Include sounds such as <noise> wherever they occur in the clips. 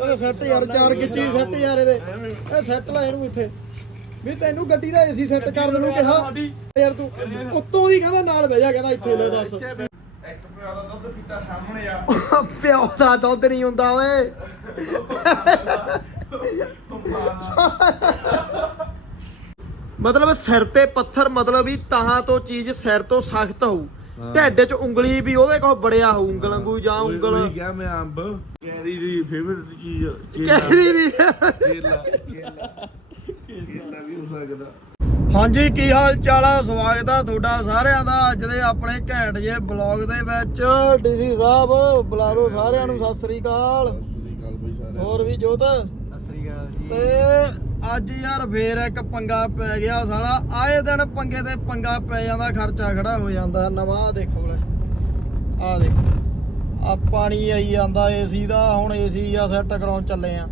ਉਹ ਸੈੱਟ ਯਾਰ, ਚਾਰ ਗਿੱਚੀ ਸੈੱਟ ਯਾਰ ਇਹਦੇ। ਇਹ ਸੈੱਟ ਲੈ ਇਹਨੂੰ ਇੱਥੇ। ਵੀ ਤੈਨੂੰ ਗੱਡੀ ਦਾ ਏਸੀ ਸੈੱਟ ਕਰਨ ਨੂੰ ਕਿਹਾ। ਯਾਰ ਤੂੰ ਉੱਤੋਂ ਦੀ ਕਹਿੰਦਾ ਨਾਲ ਬਹਿ ਜਾ ਕਹਿੰਦਾ ਇੱਥੇ ਲੈ ਦੱਸ। ਇੱਕ ਪਿਆ ਦਾ ਦੁੱਧ ਪੀਤਾ ਸਾਹਮਣੇ ਆ ਪਿਓ ਦਾ ਦੁੱਧ ਨਹੀਂ ਹੁੰਦਾ ਓਏ। ਮਤਲਬ ਸਿਰ ਤੇ ਪੱਥਰ ਮਤਲਬ ਵੀ ਤਾਂ ਤੋਂ ਚੀਜ਼ ਸਿਰ ਤੋਂ ਸਖਤ ਹੋਊ। ਢਿੱਡ 'ਚ ਉਂਗਲੀ ਵੀ ਉਹਦੇ ਕੋਲ ਬੜਿਆ ਹੋਊ ਉਂਗਲ ਵਾਂਗੂ ਜਾਂ ਉਂਗਲ। ਉਹੀ ਕਿਹਾ ਮੈਂ ਅੰਬ ਕੈਰੀ ਦੀ ਫੇਵਰਟ ਚੀਜ਼ ਕੇਲਾ। ਕਹਿੰਦੀ ਨਹੀਂ ਕੇਲਾ ਕੇਲਾ। ਕੇਲਾ ਵੀ ਹੋ ਸਕਦਾ। ਹਾਂਜੀ ਕੀ ਹਾਲ ਚਾਲ ਆ? ਸਵਾਗਤ ਆ ਤੁਹਾਡਾ ਸਾਰਿਆਂ ਦਾ ਅੱਜ ਦੇ ਆਪਣੇ ਘੈਂਟ ਜੇ ਬਲੌਗ ਦੇ ਵਿੱਚ। ਡੀਸੀ ਸਾਹਿਬ ਬੁਲਾ ਦਿਓ ਸਾਰਿਆਂ ਨੂੰ ਸਤਿ ਸ੍ਰੀ ਅਕਾਲ। ਸ੍ਰੀ ਅਕਾਲ ਬਈ ਸਾਰੇ ਹੋਰ ਵੀ ਜੋਤ? ਸਤਿ ਸ੍ਰੀ ਅਕਾਲ ਜੀ। ਤੇ ਅੱਜ ਯਾਰ ਫੇਰ ਇੱਕ ਪੰਗਾ ਪੈ ਗਿਆ ਸਾਲਾ। ਆਏ ਦਿਨ ਪੰਗੇ ਤੇ ਪੰਗਾ ਪੈ ਜਾਂਦਾ ਖਰਚਾ ਖੜਾ ਹੋ ਜਾਂਦਾ। ਨਵਾਂ ਦੇਖੋ ਲੈ ਆ ਦੇਖੋ। ਆ ਪਾਣੀ ਆਈ ਜਾਂਦਾ ਏਸੀ ਦਾ। ਹੁਣ ਏਸੀ ਆ ਸੈੱਟ ਕਰਾਉਣ ਚੱਲੇ ਆ।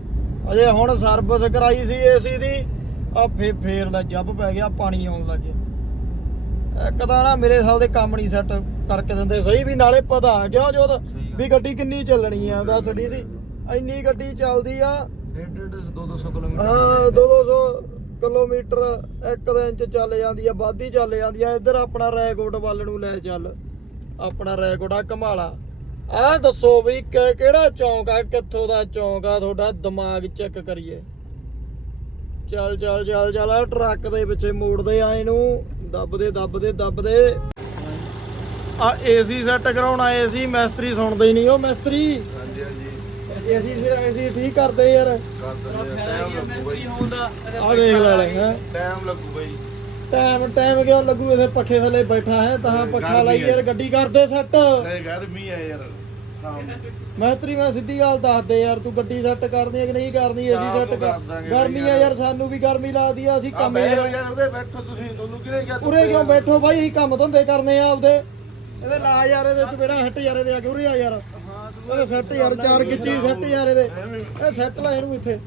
ਅਜੇ ਹੁਣ ਸਰਵਿਸ ਕਰਾਈ ਸੀ ਏਸੀ ਦੀ। ਆ ਫੇ ਫੇਰ ਲੈ ਜੱਬ ਪੈ ਗਿਆ ਪਾਣੀ ਆਉਣ ਲੱਗੇ। ਇੱਕ ਤਾਂ ਨਾ ਮੇਰੇ ਸਾਲ ਦੇ ਕੰਮ ਨਹੀਂ ਸੈੱਟ ਕਰਕੇ ਦਿੰਦੇ। ਸਹੀ ਵੀ ਨਾਲੇ ਪਤਾ ਕਿਉਂ ਜੋਤ? ਵੀ ਗੱਡੀ ਕਿੰਨੀ ਚੱਲਣੀ ਆ ਦੱਸ ਡੀ ਸੀ। ਇੰਨੀ ਗੱਡੀ ਚੱਲਦੀ ਆ 150 200 ਕਿਲੋਮੀਟਰ ਹਾਂ 200 ਕਿਲੋਮੀਟਰ ਇੱਕ ਦਿਨ ਚ ਚੱਲ ਜਾਂਦੀ ਆ ਵਾਧੀ ਚੱਲ ਜਾਂਦੀ ਆ। ਇੱਧਰ ਆਪਣਾ ਰੈਕੋਟ ਵੱਲ ਨੂੰ ਲੈ ਚੱਲ। ਆਪਣਾ ਰੈਕੋਟ ਆ ਕਮਾਲਾ। ਆ ਦੱਸੋ ਵੀ ਕਿਹੜਾ ਚੌਂਕ ਆ ਕਿੱਥੋਂ ਦਾ ਚੌਂਕ ਆ? ਤੁਹਾਡਾ ਦਿਮਾਗ ਚੈੱਕ ਕਰੀਏ। ਚੱਲ ਚੱਲ ਚੱਲ ਚੱਲ ਆ ਟਰੱਕ ਦੇ ਪਿੱਛੇ ਮੋੜਦੇ ਆ ਇਹਨੂੰ। ਦੱਬਦੇ ਦੱਬਦੇ ਦੱਬਦੇ। ਆ ਏਸੀ ਸੈੱਟ ਕਰਾਉਣ ਆਏ ਸੀ ਮਿਸਤਰੀ ਸੁਣਦੇ ਨਹੀਂ ਉਹ ਮਿਸਤਰੀ। ਹਾਂਜੀ ਏਸੀ ਫਿਰ ਏਸੀ ਠੀਕ ਕਰਦੇ ਯਾਰ। ਕਰ ਟਾਈਮ ਲੱਗੂ ਬਈ ਆ ਦੇਖ ਲੈ ਲੈ ਹੈਂ। ਟਾਈਮ ਲੱਗੂ ਬਈ। ਟਾਈਮ ਟਾਈਮ ਕਿਉਂ ਲੱਗੂ? ਇਹਦੇ ਪੱਖੇ ਥੱਲੇ ਬੈਠਾ ਹੈ ਤਾਂ ਪੱਖਾ ਲਾਈ ਯਾਰ ਗੱਡੀ ਕਰਦੇ ਸੈੱਟ। ਨਹੀਂ ਗਰਮੀ ਆ ਯਾਰ ਸ਼ਾਮ ਨੂੰ। ਮੈਂ ਤੇਰੀ ਮੈਂ ਸਿੱਧੀ ਗੱਲ ਦੱਸ ਦੇ ਯਾਰ ਤੂੰ ਗੱਡੀ ਸੈੱਟ ਕਰਨੀ ਹੈ ਕਿ ਨਹੀਂ ਕਰਨੀ ਏਸੀ ਸ਼ਾਮ ਸੈੱਟ ਕਰ ਕਰ ਦਾਂਗੇ ਗਰਮੀ ਆ ਯਾਰ। ਸਾਨੂੰ ਵੀ ਗਰਮੀ ਲੱਗਦੀ ਆ ਅਸੀਂ ਕੰਮ ਬਹਿ ਯਾਰ ਯਾਰ ਉਰੇ ਬੈਠੋ ਤੁਸੀਂ ਤੁਹਾਨੂੰ ਕਿਹਨੇ ਕਿਹਾ ਉਰੇ ਕਿਉਂ ਬੈਠੋ ਬਾਈ ਅਸੀਂ ਕੰਮ ਧੰਦੇ ਕਰਨੇ ਆ ਆਪਦੇ। ਇਹਦੇ ਲਾ ਯਾਰ ਇਹਦੇ ਚ ਬੇੜਾ ਹੱਟ ਯਾਰ ਇਹਦੇ ਆ ਕੇ ਉਰੇ ਆ ਯਾਰ। ਉਹਦੇ ਸੈੱਟ ਯਾਰ ਚਾਰ ਗਿੱਚੀ ਸੈੱਟ ਯਾਰ ਇਹਦੇ। ਇਹ ਸੈੱਟ ਲੈ ਇਹਨੂੰ ਇੱਥੇ।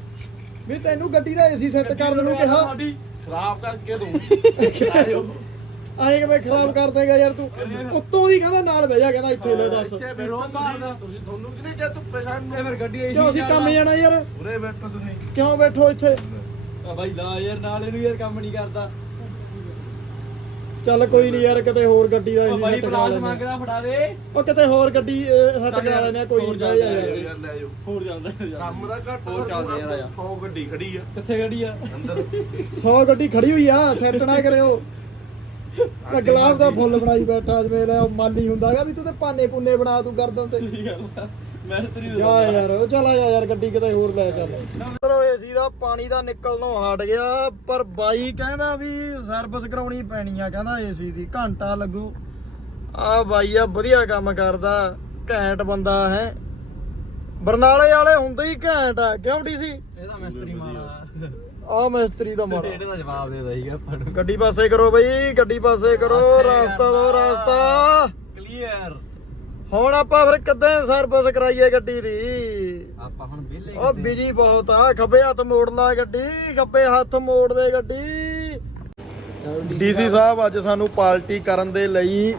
ਵੀ ਤੈਨੂੰ ਗੱਡੀ ਦਾ ਏਸੀ ਸੈੱਟ ਕਰਨ ਨੂੰ ਕਿਹਾ। ਖਰਾਬ ਕਰਕੇ ਦੂੰ ਆਏ ਕਿ ਮੈਂ ਖਰਾਬ ਕਰ ਦੇਗਾ ਯਾਰ ਤੂੰ? ਉੱਤੋਂ ਦੀ ਕਹਿੰਦਾ ਨਾਲ ਬਹਿ ਜਾ ਕਹਿੰਦਾ ਇੱਥੇ ਲੈ ਦੱਸ। ਤੁਸੀਂ ਤੁਸੀਂ ਤੁਹਾਨੂੰ ਕਿਹਨੇ ਕਿਹਾ ਧੁੱਪੇ ਖੜਨ ਫਿਰ ਗੱਡੀ ਕਿਉਂ ਅਸੀਂ ਕੰਮ ਜਾਣਾ ਯਾਰ? ਉਰੇ ਬੈਠੋ ਤੁਸੀਂ। ਕਿਉਂ ਬੈਠੋ ਇੱਥੇ? ਆ ਬਾਈ ਲਾ ਯਾਰ ਨਾਲ ਇਹਨੂੰ ਯਾਰ ਕੰਮ ਨਹੀਂ ਕਰਦਾ। ਚੱਲ ਕੋਈ ਨਹੀਂ ਯਾਰ ਕਿਤੇ ਹੋਰ ਗੱਡੀ ਦਾ ਏਸੀ ਬਾਈ ਸੈੱਟ ਕਰਾ ਪਲਾਸ ਲੈਂਦੇ ਮੰਗਦਾ ਫੜਾ ਦੇ। ਉਹ ਕਿਤੇ ਹੋਰ ਗੱਡੀ ਸੈੱਟ ਕਰਾ ਲੈਂਦੇ ਆ ਕੋਈ ਨਹੀਂ ਬਹਿ ਜਾ ਯਾਰ। ਯਾਰ। ਲੈ ਜਾਓ। ਹੋਰ ਚੱਲਦਾ ਕੰਮ ਦਾ ਘੱਟ ਹੋਰ ਚੱਲਦੇ ਯਾਰ ਆ ਜਾ। 100 ਗੱਡੀ ਖੜੀ ਆ। ਕਿੱਥੇ ਗੱਡੀ ਆ? ਅੰਦਰ। 100 ਗੱਡੀ ਖੜੀ ਹੋਈ ਆ ਸੈੱਟ ਨਾ ਕਰਿਓ। ਆ ਗੁਲਾਬ ਦਾ ਫੁੱਲ ਬਣਾਈ ਬੈਠਾ ਜਿਵੇਂ ਲੈ ਉਹ ਮਾਲੀ ਹੁੰਦਾਗਾ ਵੀ ਤੂੰ ਤੇ ਪਾਨੇ ਪੁੰਨੇ ਬਣਾ ਤੂੰ ਕਰਦਮ ਤੇ। ਕੀ ਗੱਲ ਆ। ਮੈਂ ਤੇਰੀ ਜਾ ਯਾਰ ਉਹ ਚਲਾ ਜਾ ਯਾਰ ਗੱਡੀ ਕਿਤੇ ਹੋਰ ਲੈ ਚੱਲ। ਚਲੋ ਏਸੀ ਦਾ ਪਾਣੀ ਦਾ ਨਿਕਲਣੋਂ ਹਟ ਗਿਆ ਪਰ ਬਾਈ ਕਹਿੰਦਾ ਵੀ ਸਰਵਿਸ ਕਰਾਉਣੀ ਪੈਣੀ ਆ ਕਹਿੰਦਾ ਏਸੀ ਦੀ ਘੰਟਾ ਲੱਗੂ। ਆ ਬਾਈ ਆ ਵਧੀਆ ਕੰਮ ਕਰਦਾ ਘੈਂਟ ਬੰਦਾ ਹੈ। ਬਰਨਾਲੇ ਵਾਲੇ ਹੁੰਦੇ ਹੀ ਘੈਂਟ ਆ ਕਿਉਂ ਡੀਸੀ? ਇਹਦਾ ਮਿਸਤਰੀ ਆ ਮਿਸਤਰੀ ਦਾ ਮਾੜਾ। ਇਹਨੇ ਦਾ ਜਵਾਬ ਦੇਦਾ ਸੀਗਾ ਆਪਾਂ ਨੂੰ। ਗੱਡੀ ਪਾਸੇ ਕਰੋ ਬਈ ਗੱਡੀ ਪਾਸੇ ਕਰੋ ਰਸਤਾ ਦੋ। ਰਸਤਾ। ਕਲੀਅਰ ਹੁਣ ਆਪਾਂ ਫਿਰ ਕਿੱਦਾਂ ਸਰਵਿਸ ਕਰਾਈਏ ਗੱਡੀ ਦੀ? ਆਪਾਂ ਹੁਣ ਵਿਹਲੇ ਉਹ ਬਿਜ਼ੀ ਬਹੁਤ ਆ ਖੱਬੇ ਹੱਥ ਮੋੜ ਲਾ ਗੱਡੀ ਖੱਬੇ ਹੱਥ ਮੋੜ ਦੇ ਗੱਡੀ। ਡੀਸੀ ਸਾਹਿਬ ਅੱਜ ਸਾਨੂੰ ਪਾਰਟੀ ਕਰਨ ਦੇ ਲਈ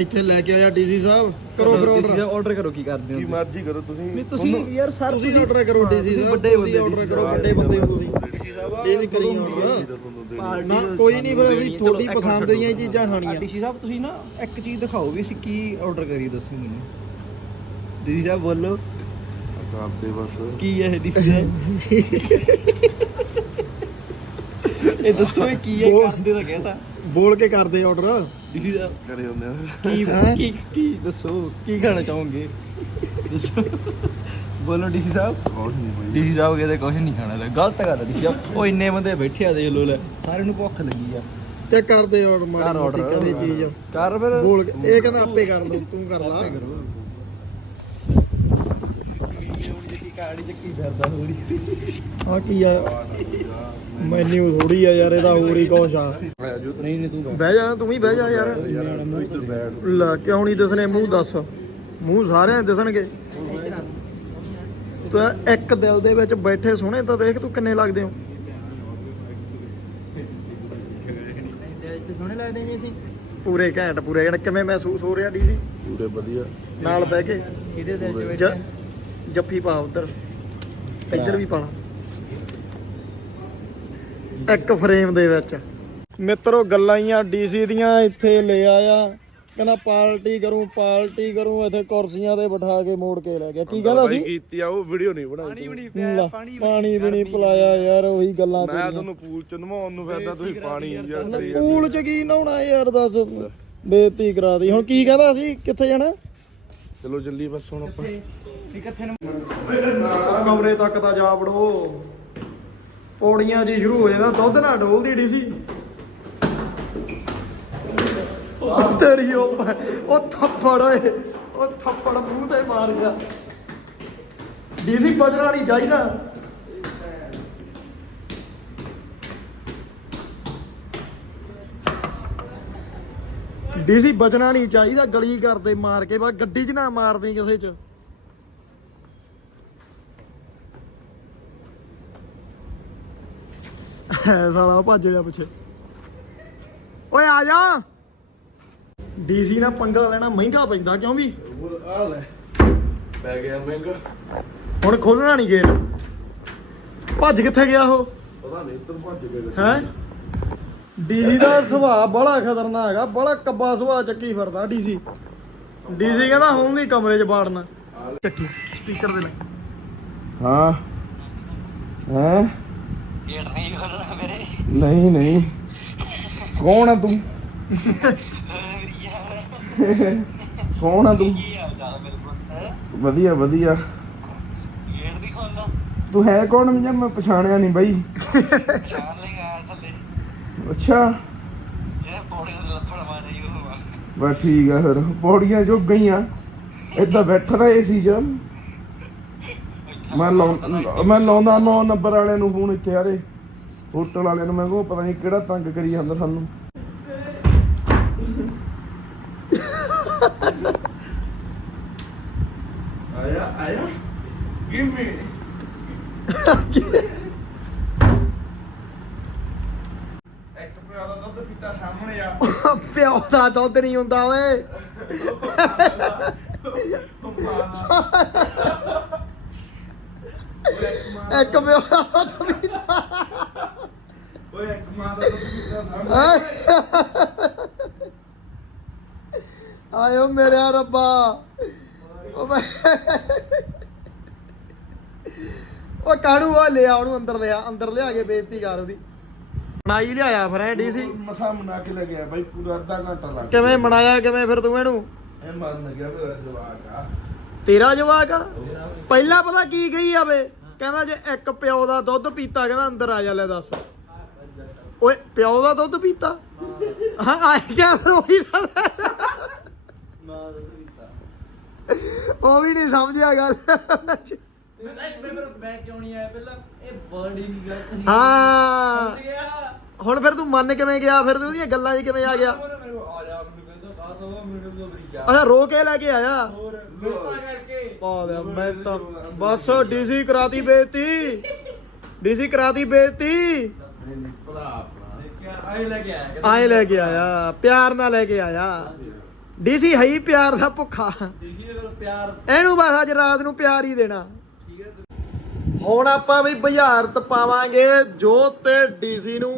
ਇੱਥੇ ਲੈ ਕੇ ਆਇਆ ਡੀਸੀ ਸਾਹਿਬ। ਕਰੋ ਫਿਰ ਆਰਡਰ ਆਰਡਰ ਕਰੋ ਕੀ ਕਰਦੇ ਕੀ ਹੋ ਮਰਜ਼ੀ ਕਰੋ ਤੁਸੀਂ ਨਹੀਂ ਤੁਸੀਂ ਯਾਰ ਸਰ ਤੁਸੀਂ ਆਰਡਰ ਕਰੋ ਡੀਸੀ ਸਾਹਿਬ ਵੱਡੇ ਬੰਦੇ ਆਰਡਰ ਕਰੋ। ਵੱਡੇ ਬੰਦੇ ਹੋ ਤੁਸੀਂ। ਡੀਸੀ ਇਹ ਵੀ ਕਰੀ ਹੁਣ ਨਾ ਕੋਈ ਨਹੀਂ ਫਿਰ ਅਸੀਂ ਤੁਹਾਡੀ ਪਸੰਦ ਦੀਆਂ ਚੀਜ਼ਾਂ ਖਾਣੀਆਂ ਡੀਸੀ ਸਾਹਿਬ ਤੁਸੀਂ ਨਾ ਇੱਕ ਚੀਜ਼ ਦਿਖਾਓ ਵੀ ਅਸੀਂ ਕੀ ਆਰਡਰ ਕਰੀ ਦੱਸੋ ਮੈਨੂੰ। ਡੀਸੀ ਸਾਹਿਬ ਬੋਲੋ। ਕਰਦੇ ਬਸ ਕੀ ਹੈ ਡੀਸੀ ਸਾਹਿਬ? ਇਹ ਦੱਸੋ ਇਹ ਕੀ ਹੈ। ਕਰਦੇ ਤਾਂ ਕਹਿੰਦਾ ਬੋਲ ਕੇ ਕਰਦੇ ਆਰਡਰ ਡੀਸੀ ਸਾਹਿਬ ਕਰੇ ਹੁੰਦੇ ਆ। ਕੀ? ਕੀ ਕੀ ਦੱਸੋ ਕੀ ਖਾਣਾ ਚਾਹੋਗੇ? ਦੱਸੋ। ਬੋਲੋ ਡੀਸੀ ਸਾਹਿਬ। ਕੁਝ ਨਹੀਂ ਡੀਸੀ ਸਾਹਿਬ ਕਹਿੰਦੇ ਕੁਝ ਨਹੀਂ ਖਾਣਾ ਲੈ ਗਲਤ ਗੱਲ ਡੀਸੀ ਸਾਹਿਬ। ਉਹ ਇੰਨੇ ਬੰਦੇ ਬੈਠੇ ਆ ਦੇਖ ਲੋ ਲੈ ਸਾਰਿਆਂ ਨੂੰ ਭੁੱਖ ਲੱਗੀ ਆ। ਤੇ ਕਰਦੇ ਆਰਡਰ ਕਰ ਮਾੜੀ ਆਰਡਰ ਮੋਟੀ ਕਦੇ ਚੀਜ਼। ਕਰ ਫਿਰ। ਬੋਲ ਕੇ ਇਹ ਕਹਿੰਦਾ ਆਪੇ ਕਰ ਲਓ ਤੂੰ ਕਰ ਲਾ। ਆਪੇ ਕਰੋ। ਕਾੜੀ ਚੱਕੀ ਫਿਰਦਾ ਹੋਰੀ ਆ ਕੀ ਆ? ਮੈਨੂ ਥੋੜੀ ਆ ਯਾਰ ਇਹਦਾ ਹੋਰ ਹੀ ਕੁਛ ਆ। ਨਹੀਂ ਨਹੀਂ ਤੂੰ ਬਹਿ ਜਾ ਤੂੰ ਵੀ ਬਹਿ ਜਾ ਯਾਰ। ਇੱਧਰ ਬੈਠ ਲੈ ਕਿਉਂ ਨਹੀਂ ਦਿਸਣੇ? ਮੂੰਹ ਦੱਸ। ਮੂੰਹ ਸਾਰਿਆਂ ਦੇ ਦਿਸਣਗੇ। ਤੂੰ ਇੱਕ ਦਿਲ ਦੇ ਵਿੱਚ ਬੈਠੇ ਸੋਹਣੇ ਤਾਂ ਦੇਖ ਤੂੰ ਕਿੰਨੇ ਲੱਗਦੇ ਹੋ। ਇੱਥੇ ਸੋਹਣੇ ਲੱਗਦੇ ਜੀ ਅਸੀਂ ਪੂਰੇ ਘੈਂਟ ਪੂਰੇ ਘੈਂਟ ਕਿਵੇਂ ਮਹਿਸੂਸ ਹੋ ਰਿਹਾ ਡੀਸੀ? ਪੂਰੇ ਵਧੀਆ। ਨਾਲ ਬਹਿ ਕੇ। ਕਿਹਦੇ ਦਿਲ ਚ ਜ- ਜੱਫੀ ਪਾ ਉਧਰ। ਇੱਧਰ ਵੀ ਪਾਣਾ ਇੱਕ ਫਰੇਮ ਦੇ ਵਿੱਚ। ਮਿੱਤਰੋ ਗੱਲਾਂ ਹੀ ਆ ਡੀਸੀ ਦੀਆਂ ਇੱਥੇ ਲੈ ਆਇਆ। ਕਹਿੰਦਾ ਪਾਰਟੀ ਕਰੂੰ ਪਾਰਟੀ ਕਰੂੰ ਇੱਥੇ ਕੁਰਸੀਆਂ ਤੇ ਬਿਠਾ ਕੇ ਮੋੜ ਕੇ ਲੈ ਗਿਆ। ਕੀ ਕਹਿੰਦਾ ਸੀ? ਕੀਤੀ ਆ ਉਹ ਵੀਡੀਓ ਨਹੀਂ ਬਣਾਈ ਲੈ, ਪਾਣੀ ਵੀ ਨਹੀਂ ਪਿਲਾਇਆ ਯਾਰ ਉਹੀ ਗੱਲਾਂ ਮੈਂ ਤੇਰੀਆਂ। ਤੁਹਾਨੂੰ ਪੂਲ ਚ ਨਵਾਉਣ ਨੂੰ ਫਿਰਦਾ ਤੁਸੀਂ ਪਾਣੀ ਯਾਰ ਕਰੀ ਜਾਂਦੇ। ਪੂਲ ਚ ਕੀ ਨਹਾਉਣਾ ਯਾਰ ਦੱਸ। ਬੇਇੱਜ਼ਤੀ ਕਰਾ ਦੀ ਹੁਣ ਕੀ ਕਹਿੰਦਾ ਸੀ? ਕਿੱਥੇ ਜਾਣਾ? ਚਲੋ ਜਲਦੀ ਬਸ ਹੁਣ ਆਪਾਂ। ਕਮਰੇ ਤੱਕ ਤਾਂ ਜਾ ਵੜੋ। ਪੌੜੀਆਂ ਜੀ ਸ਼ੁਰੂ ਹੋ ਜਾਂਦਾ ਦੁੱਧ ਨਾ ਡੋਲਦੀ ਡੀਸੀ ਤੇਰੀ ਉਹ ਉਹ ਥੱਪੜ, ਓਏ। ਉਹ ਥੱਪੜ ਮੂੰਹ ਤੇ ਮਾਰ ਗਿਆ। ਡੀਸੀ ਬਜਣਾ ਨਹੀਂ ਚਾਹੀਦਾ। ਡੀਸੀ ਬਚਣਾ ਨਹੀਂ ਚਾਹੀਦਾ ਗਲੀ ਕਰਦੇ ਮਾਰ ਕੇ। ਬਸ ਗੱਡੀ 'ਚ ਨਾ ਮਾਰਦੀ ਕਿਸੇ 'ਚ। ਹੈ ਸਾਲਾ ਭੱਜ ਗਿਆ ਪਿੱਛੇ। ਓਏ ਆ ਜਾ। ਡੀਸੀ ਨਾਲ ਪੰਗਾ ਲੈਣਾ ਮਹਿੰਗਾ ਪੈਂਦਾ ਕਿਉਂ ਵੀ? ਆ ਲੈ। ਪੈ ਗਿਆ ਮਹਿੰਗਾ। ਹੁਣ ਖੋਲਣਾ ਨਹੀਂ ਗੇਟ। ਭੱਜ ਕਿੱਥੇ ਗਿਆ ਉਹ? ਪਤਾ ਨਹੀਂ ਇੱਧਰ ਭੱਜ ਗਏ ਹੈ? ਡੀਸੀ ਦਾ ਸੁਭਾਅ ਬੜਾ ਖਤਰਨਾਕ ਹੈਗਾ ਬੜਾ ਕੱਬਾ ਸੁਭਾਅ ਚੱਕੀ ਫਿਰਦਾ ਡੀਸੀ। ਡੀਸੀ ਕਹਿੰਦਾ ਹੁਣ ਨਹੀਂ ਕਮਰੇ 'ਚ ਬਾੜਨਾ। ਚੱਕੀ ਸਪੀਕਰ ਦੇ ਲੈ। ਹਾਂ। ਹੈ? ਨਹੀਂ ਨਹੀਂ। ਕੌਣ ਆ ਤੂੰ? <laughs> ਕੌਣ ਆ ਤੂੰ? ਵਧੀਆ ਵਧੀਆ। ਤੂੰ ਹੈ ਕੌਣ ਮੈਂ ਮੈਂ ਪਛਾਣਿਆ ਨਹੀਂ ਬਾਈ। ਅੱਛਾ। ਬਸ ਠੀਕ ਆ ਫਿਰ। ਪੌੜੀਆਂ ਜੋ ਗਈਆਂ। ਏਦਾਂ ਬੈਠਾ ਏਸੀ 'ਚ। ਮੈਂ ਲਾਉਂ ਮੈਂ ਲਾਉਂਦਾ ਨੌ ਨੰਬਰ ਵਾਲਿਆਂ ਨੂੰ ਫੋਨ ਇੱਥੇ ਯਾਰੇ ਹੋਟਲ ਵਾਲਿਆਂ ਨੂੰ ਮੈਂ ਕਿਹਾ ਪਤਾ ਨਹੀਂ ਕਿਹੜਾ ਤੰਗ ਕਰੀ ਜਾਂਦਾ ਸਾਨੂੰ। ਗਿਵ ਮੀ ਇੱਕ ਪਿਆ ਦਾ ਦੁੱਧ ਪੀਤਾ ਸਾਹਮਣੇ ਆ ਪਿਓ ਦਾ ਦੁੱਧ ਨਹੀਂ ਹੁੰਦਾ ਓਏ। ਇੱਕ ਪਿਓ ਦਾ ਦੁੱਧ ਪੀਂਦਾ ਓਏ ਇੱਕ ਮਾਂ ਦਾ ਦੁੱਧ ਪੀਤਾ ਸਾਹਮਣੇ ਆਇਓ ਮੇਰੇ ਰੱਬਾ। ਉਹ ਮੈਂ ਉਹ ਕਾਣੂ ਆ ਲਿਆ ਉਹਨੂੰ ਅੰਦਰ ਲਿਆ ਅੰਦਰ ਲਿਆ ਕੇ ਬੇਇੱਜ਼ਤੀ ਕਰ ਉਹਦੀ। ਬਣਾਈ ਲਿਆਇਆ ਫਿਰ ਐ ਡੀਸੀ। ਮਸਾ ਮਨਾ ਕੇ ਲੱਗਿਆ ਬਾਈ ਪੂਰਾ ਅੱਧਾ ਘੰਟਾ ਲੱਗ ਕਿਵੇਂ ਮਨਾਇਆ ਕਿਵੇਂ ਫਿਰ ਤੂੰ ਇਹਨੂੰ? ਇਹ ਮੰਨ ਗਿਆ ਮੇਰਾ ਜਵਾਕ ਆ। ਤੇਰਾ ਜਵਾਕ ਆ? ਪਹਿਲਾਂ ਪਤਾ ਕੀ ਗਈ ਆਵੇ ਕਹਿੰਦਾ ਜੇ ਇੱਕ ਪਿਓ ਦਾ ਦੁੱਧ ਪੀਤਾ ਕਹਿੰਦਾ ਅੰਦਰ ਆ ਜਾ ਲੈ ਦੱਸ। ਓਏ ਪਿਓ ਦਾ ਦੁੱਧ ਪੀਤਾ? ਹਾਂ ਆਏ ਗਿਆ ਫਿਰ ਉਹੀ ਗੱਲ ਉਹ ਵੀ ਨਹੀਂ ਸਮਝਿਆ ਗੱਲ। ਮੈਂ ਕਿਉਂ ਨਹੀਂ ਆਇਆ ਪਹਿਲਾਂ? ਇਹ ਵਰਡ ਹੀ ਨਹੀਂ ਗੱਲ ਹਾਂ। ਗਿਆ? ਹੁਣ ਫਿਰ ਤੂੰ ਮੰਨ ਕਿਵੇਂ ਗਿਆ? ਫਿਰ ਤੂੰ ਉਹਦੀਆਂ ਗੱਲਾਂ 'ਚ ਕਿਵੇਂ ਆ ਗਿਆ? ਮੇਰੇ ਕੋ ਆ ਜਾ ਮੈਨੂੰ ਕਹਿੰਦਾ ਕਾ ਦੋ ਮੈਨੂੰ ਦੋ ਬਰੀ ਜਾ ਅੱਛਾ ਰੋ ਕੇ ਲੈ ਕੇ ਆਇਆ? ਹੋਰ ਕਰਕੇ। ਪਾ ਦਿਆ ਮੈਂ ਤਾਂ ਬਸ ਡੀਸੀ ਕਰਾਤੀ ਬੇਇੱਜ਼ਤੀ। ਡੀਸੀ ਕਰਾਤੀ ਬੇਇੱਜ਼ਤੀ। ਨਹੀਂ ਨਹੀਂ ਭਰਾ ਆਪਣਾ। ਦੇਖਿਆ ਆਏ ਲੈ ਕੇ ਆਇਆ ਆਏ ਲੈ ਕੇ ਆਇਆ ਪਿਆਰ ਨਾਲ ਲੈ ਕੇ ਆਇਆ। ਡੀਸੀ ਹੈ ਹੀ ਪਿਆਰ ਦਾ ਭੁੱਖਾ। ਦੇ ਪਿਆਰ ਇਹਨੂੰ ਬਸ ਅੱਜ ਰਾਤ ਨੂੰ ਪਿਆਰ ਹੀ ਦੇਣਾ। ਹੁਣ ਆਪਾਂ ਵੀ ਬੁਝਾਰਤ ਪਾਵਾਂਗੇ ਜੋਤ ਤੇ ਡੀਸੀ ਨੂੰ।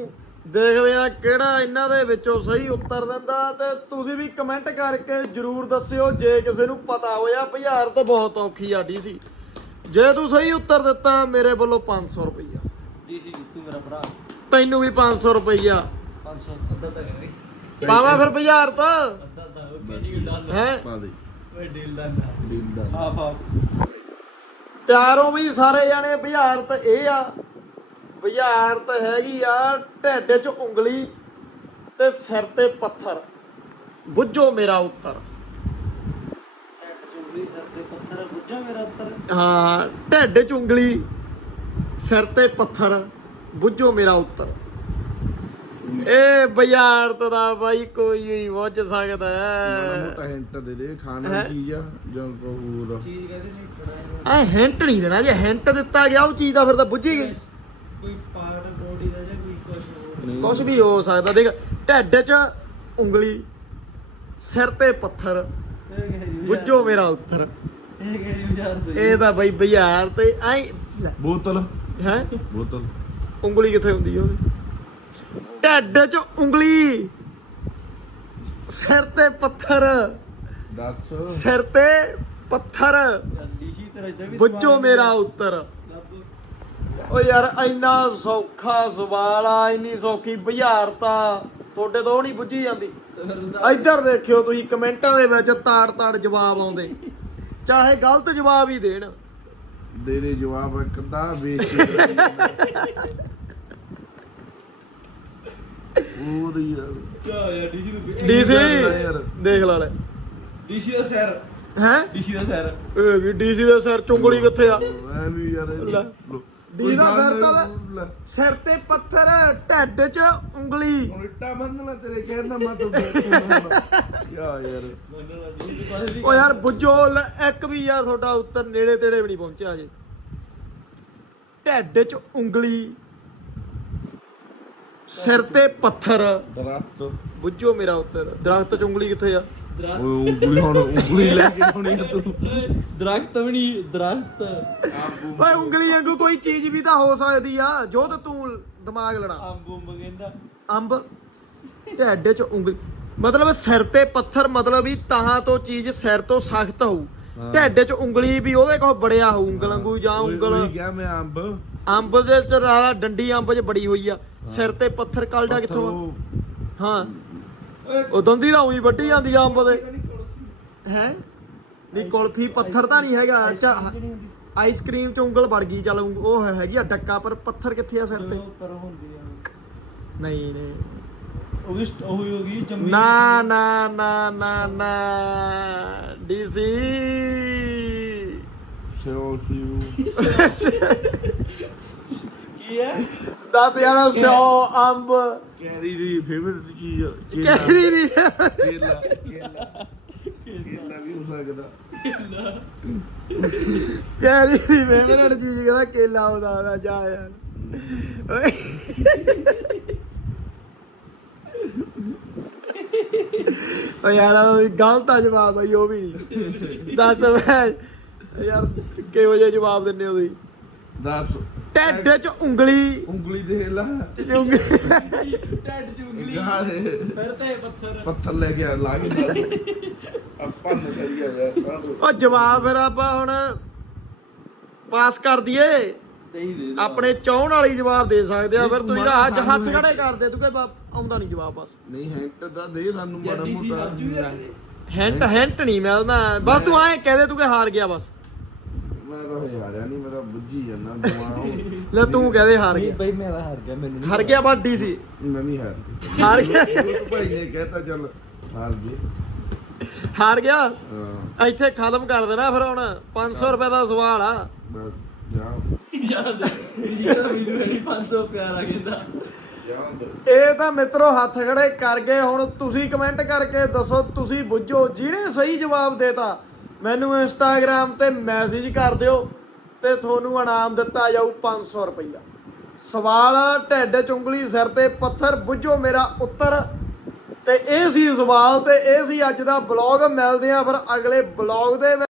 ਦੇਖਦੇ ਆ ਕਿਹੜਾ ਇਹਨਾਂ ਦੇ ਵਿੱਚੋਂ ਸਹੀ ਉੱਤਰ ਦਿੰਦਾ ਤੇ ਤੁਸੀਂ ਵੀ ਕਮੈਂਟ ਕਰਕੇ ਜਰੂਰ ਦੱਸਿਓ ਜੇ ਕਿਸੇ ਨੂੰ ਪਤਾ ਹੋਇਆ ਬੁਝਾਰਤ ਬਹੁਤ ਔਖੀ ਆ ਡੀਸੀ ਜੇ ਤੂੰ ਸਹੀ ਉੱਤਰ ਦਿੱਤਾ ਮੇਰੇ ਵੱਲੋਂ 500 ਰੁਪਈਆ। ਡੀਸੀ ਤੂੰ ਮੇਰਾ ਭਰਾ। ਤੈਨੂੰ ਵੀ 500 ਰੁਪਈਆ। 500 ਅੱਧਾ ਤਾਂ ਕਰੇ ਪਾਵਾਂ ਫਿਰ ਬੁਝਾਰਤ? ਅੱਧਾ ਤਾਂ ਹੈ? ਪਾ ਦੇ। ਓਏ ਡੀਲ ਡਨ ਡੀਲ ਦਾ ਹਾਫ ਹਾਫ ਤਿਆਰੋਂ ਵੀ ਸਾਰੇ ਜਾਣੇ ਬੁਝਾਰਤ ਇਹ ਆ। ਬੁਝਾਰਤ ਹੈਗੀ ਆ ਢਿੱਡ 'ਚ ਉਂਗਲੀ ਤੇ ਸਿਰ ਤੇ ਪੱਥਰ। ਬੁੱਝੋ ਮੇਰਾ ਉੱਤਰ। ਚੁੰਗਲੀ ਸਰ ਤੇ ਪੱਥਰ ਬੁੱਝਾ ਮੇਰਾ ਉੱਤਰ। ਹਾਂ ਢਿੱਡ 'ਚ ਉਂਗਲੀ ਸਿਰ ਤੇ ਪੱਥਰ ਬੁੱਝੋ ਮੇਰਾ ਉੱਤਰ। ਇਹ ਬੁਝਾਰਤ ਦਾ ਬਾਈ ਕੋਈ ਹੀ ਬੁੱਝ ਸਕਦਾ। ਹੈ ਮੋਟਾ ਹਿੰਟ ਦੇ ਦੇ ਖਾਣ? ਦੀ ਚੀਜ਼ ਆ ਜਾਂ ਕੋਈ ਹੋਰ। ਚੀਜ਼ ਕਹਿੰਦੇ ਨਹੀਂ ਐ ਹਿੰਟ ਨਹੀਂ ਦੇਣਾ ਜੇ ਹਿੰਟ ਦਿੱਤਾ ਗਿਆ ਉਹ ਚੀਜ਼ ਦਾ ਫਿਰ ਤਾਂ ਬੁੱਝੀ ਗਈ। ਕੋਈ ਪਾਰਟ ਬੋਡੀ ਦਾ ਜਾਂ ਕੋਈ ਕੁਝ ਵੀ ਹੋ ਸਕਦਾ ਦੇਖ ਢਿੱਡ 'ਚ ਉਂਗਲੀ ਸਿਰ ਤੇ ਪੱਥਰ ਬੁੱਝੋ ਮੇਰਾ ਉੱਤਰ। ਇਹ ਤਾਂ ਬਈ ਬਿਹਾਰ ਤੇ ਐ ਬੋਤਲ। ਹੈ? ਬੋਤਲ। ਉਂਗਲੀ ਕਿੱਥੇ ਹੁੰਦੀ ਹੈ ਉਹਦੀ? ਢੱਡ 'ਚ ਉਂਗਲੀ ਸਿਰ ਤੇ ਪੱਥਰ ਦੱਸ। ਸਿਰ ਤੇ ਪੱਥਰ। ਬੁੱਝੋ ਮੇਰਾ ਉੱਤਰ। ਓ ਯਾਰ ਇੰਨਾ ਸੌਖਾ ਸਵਾਲ ਆ ਇੰਨੀ ਸੌਖੀ ਬੁਝਾਰਤਾ ਤੁਹਾਡੇ ਤੋਂ ਉਹ ਨਹੀਂ ਬੁੱਝੀ ਜਾਂਦੀ। ਇੱਧਰ ਦੇਖਿਓ ਤੁਸੀਂ ਕਮੈਂਟਾਂ ਦੇ ਵਿੱਚ ਤਾੜ ਤਾੜ ਜਵਾਬ ਆਉਂਦੇ। ਚਾਹੇ ਗਲਤ ਜਵਾਬ ਹੀ ਦੇਣ। ਦੇ ਦੇ ਜਵਾਬ ਇੱਕ ਅੱਧਾ ਵੇਖ ਕੇ। ਉਹ ਦੀ ਯਾਰ। ਕਿਆ ਯਾਰ ਡੀਸੀ ਨੂੰ ਡੀਸੀ। ਦੇਖ ਲਾ ਲੈ। ਡੀਸੀ ਦਾ ਸੈਰ ਹੈ? ਡੀਸੀ ਦਾ ਸੈਰ। ਇਹ ਵੀ ਡੀਸੀ ਦੇ ਸਿਰ ਚੁੰਗਲੀ ਕਿੱਥੇ ਆ? ਯਾਰ ਲੈ। ਡੀ ਦਾ ਸਿਰ ਤਾਂ। ਸਿਰ ਪੱਥਰ ਢੱਡ 'ਚ ਉਂਗਲੀ। ਹੁਣ ਇੱਟਾ ਬੰਨਣਾ ਤੇਰੇ ਕਹਿੰਦਾ ਮੈਂ ਤੂੰ ਯਾ ਯਾਰ। ਓ ਯਾਰ ਬੁੱਝੋ ਲੈ, ਇੱਕ ਵੀ ਯਾਰ ਤੁਹਾਡਾ ਉੱਤਰ ਨੇੜੇ ਤੇੜੇ ਵੀ ਨਹੀਂ ਪਹੁੰਚਿਆ ਅਜੇ ਢੱਡ 'ਚ ਉਂਗਲੀ। ਸਿਰ ਤੇ ਪੱਥਰ। ਦਰਖਤ। ਬੁੱਝੋ ਮੇਰਾ ਉੱਤਰ। ਦਰਖਤ 'ਚ ਉਂਗਲੀ ਕਿੱਥੇ ਆ? ਓਏ ਉਂਗਲੀ ਹੁਣ ਉਂਗਲੀ ਲੈ ਕੇ ਆਉਣੀ ਆ ਤੂੰ। ਦਰਖਤ ਵੀ ਨਹੀਂ ਦਰਖਤ। ਓਏ ਉਂਗਲੀ ਵਾਂਗੂ ਕੋਈ ਚੀਜ਼ ਵੀ ਤਾਂ ਹੋ ਸਕਦੀ ਆ। ਜੋ ਤਾਂ ਤੂੰ ਦਿਮਾਗ ਲੜਾ। ਅੰਬ ਅੰਬ ਕਹਿੰਦਾ। ਅੰਬ? ਢੱਡ 'ਚ ਉਂਗਲੀ। ਮਤਲਬ ਸਿਰ ਤੇ ਪੱਥਰ ਮਤਲਬ ਵੀ ਤਾਹਾਂ ਤੋਂ ਚੀਜ਼ ਸਿਰ ਤੋਂ ਸਖਤ ਹੋਊ। ਹਾਂ। ਢੱਡ 'ਚ ਉਂਗਲੀ ਵੀ ਉਹਦੇ ਕੋਲ ਬੜਿਆ ਹੋਊ ਉਂਗਲ ਵਾਂਗੂ ਜਾਂ ਉਂਗਲ ਉਹੀ ਕਿਹਾ ਮੈਂ ਅੰਬ। ਅੰਬ ਦੇ ਚ ਜ਼ਿਆਦਾ ਡੰਡੀ ਅੰਬ 'ਚ ਬੜੀ ਹੋਈ ਆ। ਸਿਰ ਤੇ ਪੱਥਰ ਕਲਡਾ ਕਿੱਥੋਂ ਆ? ਹਾਂ। ਉਹ ਦੰਦੀ ਦਾ ਉਹੀ ਵੱਢੀ ਜਾਂਦੀ ਆ ਅੰਬ ਦੇ। ਹੈ? ਨਹੀਂ ਕੁਲਫੀ ਪੱਥਰ ਤਾਂ ਨਹੀਂ ਹੈਗਾ। ਆਈਸਕ੍ਰੀਮ 'ਚ ਉਂਗਲ ਵੜ ਗਈ ਚੱਲ ਉਹ ਹੈਗੀ ਆ ਡੱਕਾ ਪਰ ਪੱਥਰ ਕਿੱਥੇ ਆ ਸਿਰ ਤੇ? ਪਰ ਹੁੰਦੀ ਆ। ਨਹੀਂ ਨਹੀਂ। ਉਹ ਵੀ ਉਹ ਹੀ ਗਈ ਜੰਮੀ ਨਾ ਨਾ ਨਾ ਨਾ ਨਾ। ਡੀਸੀ। ਸਿਓ ਸਿਓ। <laughs> ਕੀ ਹੈ? ਦੱਸ ਯਾਰ ਸਿਓ ਅੰਬ। ਕੈਰੀ ਦੀ ਫੇਵਰਿਟ ਚੀਜ਼ ਆ, ਕੇਲਾ। ਦੀ? ਕੇਲਾ। ਕੇਲਾ ਕੇਲਾ ਵੀ ਹੋ ਸਕਦਾ। ਕੈਰੀ ਦੀ ਫੇਵਰਟ ਚੀਜ਼ ਕਹਿੰਦਾ ਕੇਲਾ ਉਹਦਾ ਨਾ ਜਾ ਯਾਰ। ਓਏ। ਓ ਯਾਰ ਉਹ ਗਲਤ ਆ ਜਵਾਬ ਆਈ ਉਹ ਵੀ ਨਹੀਂ। ਦੱਸ ਮੈਂ ਯਾਰ ਕਿਹੋ ਵਜੇ ਜਵਾਬ ਦਿੰਨੇ ਹੋ ਤੁਸੀਂ? ਦੱਸ। ਢੱਡ 'ਚ ਉਂਗਲੀ। ਉਂਗਲੀ ਦੇ ਲਾ। ਤੇ ਉਂਗਲੀ। ਟੱਡ ਚ ਉਂਗਲੀ। ਗਾਹ ਦੇ। ਫਿਰ ਤੇ ਪੱਥਰ। ਪੱਥਰ ਲੈ ਕੇ ਆ ਲਾ ਕੇ ਨਾਲ ਆਪਾਂ ਨੂੰ ਸਹੀ ਆ ਯਾਰ ਉਹ ਜਵਾਬ ਫਿਰ ਆਪਾਂ ਹੁਣ ਪਾਸ ਕਰ ਦਈਏ। ਆਪਣੇ ਚਾਹਣ ਵਾਲੀ ਜਵਾਬ ਦੇ ਸਕਦੇ ਆ ਫਿਰ ਤੂੰ ਤੁਸੀਂ ਤਾਂ ਅੱਜ ਹੱਥ ਖੜੇ ਕਰਦੇ ਤੂੰ ਕਿ ਆਉਂਦਾ ਨਹੀਂ ਜਵਾਬ ਬਸ। ਨਹੀਂ ਹੈਂਟ ਤਾਂ ਦੇ ਸਾਨੂੰ ਮਾੜਾ ਮੋਟਾ। ਹਿੰਟ ਹਿੰਟ ਨਹੀਂ ਮਿਲਦਾ। ਬਸ ਤੂੰ ਐਂ ਕਹਿ ਦੇ ਤੂੰ ਕਿ ਹਾਰ ਗਿਆ ਬਸ। ਮੈਂ ਤਾਂ ਹਜੇ ਹਾਰਿਆ ਨਹੀਂ ਮੈਂ ਤਾਂ ਬੁੱਝੀ ਜਾਂਦਾ ਦਿਮਾਗ <laughs> ਲੈ ਤੂੰ ਕਹਿ ਦੇ ਹਾਰ ਗਿਆ। ਬਈ ਮੈਂ ਤਾਂ ਹਾਰ ਗਿਆ ਮੈਨੂੰ ਹਾਰ ਗਿਆ ਬਾਡੀ ਸੀ। ਮੈਂ ਵੀ ਹਾਰ ਹਾਰ ਗਿਆ। ਉਹ ਭਾਈ ਨੇ ਕਹਿਤਾ ਚੱਲ ਹਾਰ ਗਏ। ਹਾਰ ਗਿਆ? ਹਾਂ। ਇੱਥੇ ਖਤਮ ਕਰ ਦੇਣਾ ਫਿਰ ਹੁਣ 500 ਰੁਪਏ ਦਾ ਸਵਾਲ ਆ। ਬਸ ਜਾ ਯਾਦ ਜਿਹੜਾ ਮੈਨੂੰ ਨਹੀਂ 500 ਪਿਆਰਾ ਕਹਿੰਦਾ। ਜਾ ਇਹ ਤਾਂ ਮਿੱਤਰੋ ਹੱਥ ਖੜੇ ਕਰ ਗਏ। ਹੁਣ ਤੁਸੀਂ ਕਮੈਂਟ ਕਰਕੇ ਦੱਸੋ ਤੁਸੀਂ ਬੁੱਝੋ ਜਿਹਨੇ ਸਹੀ ਜਵਾਬ ਦੇਤਾ ਮੈਨੂੰ ਇੰਸਟਾਗ੍ਰam ਤੇ ਮੈਸੇਜ ਕਰ ਦਿਓ ਤੇ ਤੁਹਾਨੂੰ ਇਨਾਮ ਦਿੱਤਾ ਜਾਊ 500 ਰੁਪਈਆ। ਸਵਾਲ ਆ, ਢਿੱਡ ਚੁੰਗਲੀ ਸਿਰ ਤੇ ਪੱਥਰ ਬੁੱਝੋ ਮੇਰਾ ਉੱਤਰ। ਤੇ ਇਹ ਸੀ ਸਵਾਲ ਤੇ ਇਹ ਸੀ ਅੱਜ ਦਾ ਬਲੌਗ ਮਿਲਦੇ ਆ ਫਿਰ ਅਗਲੇ ਬਲੌਗ ਦੇ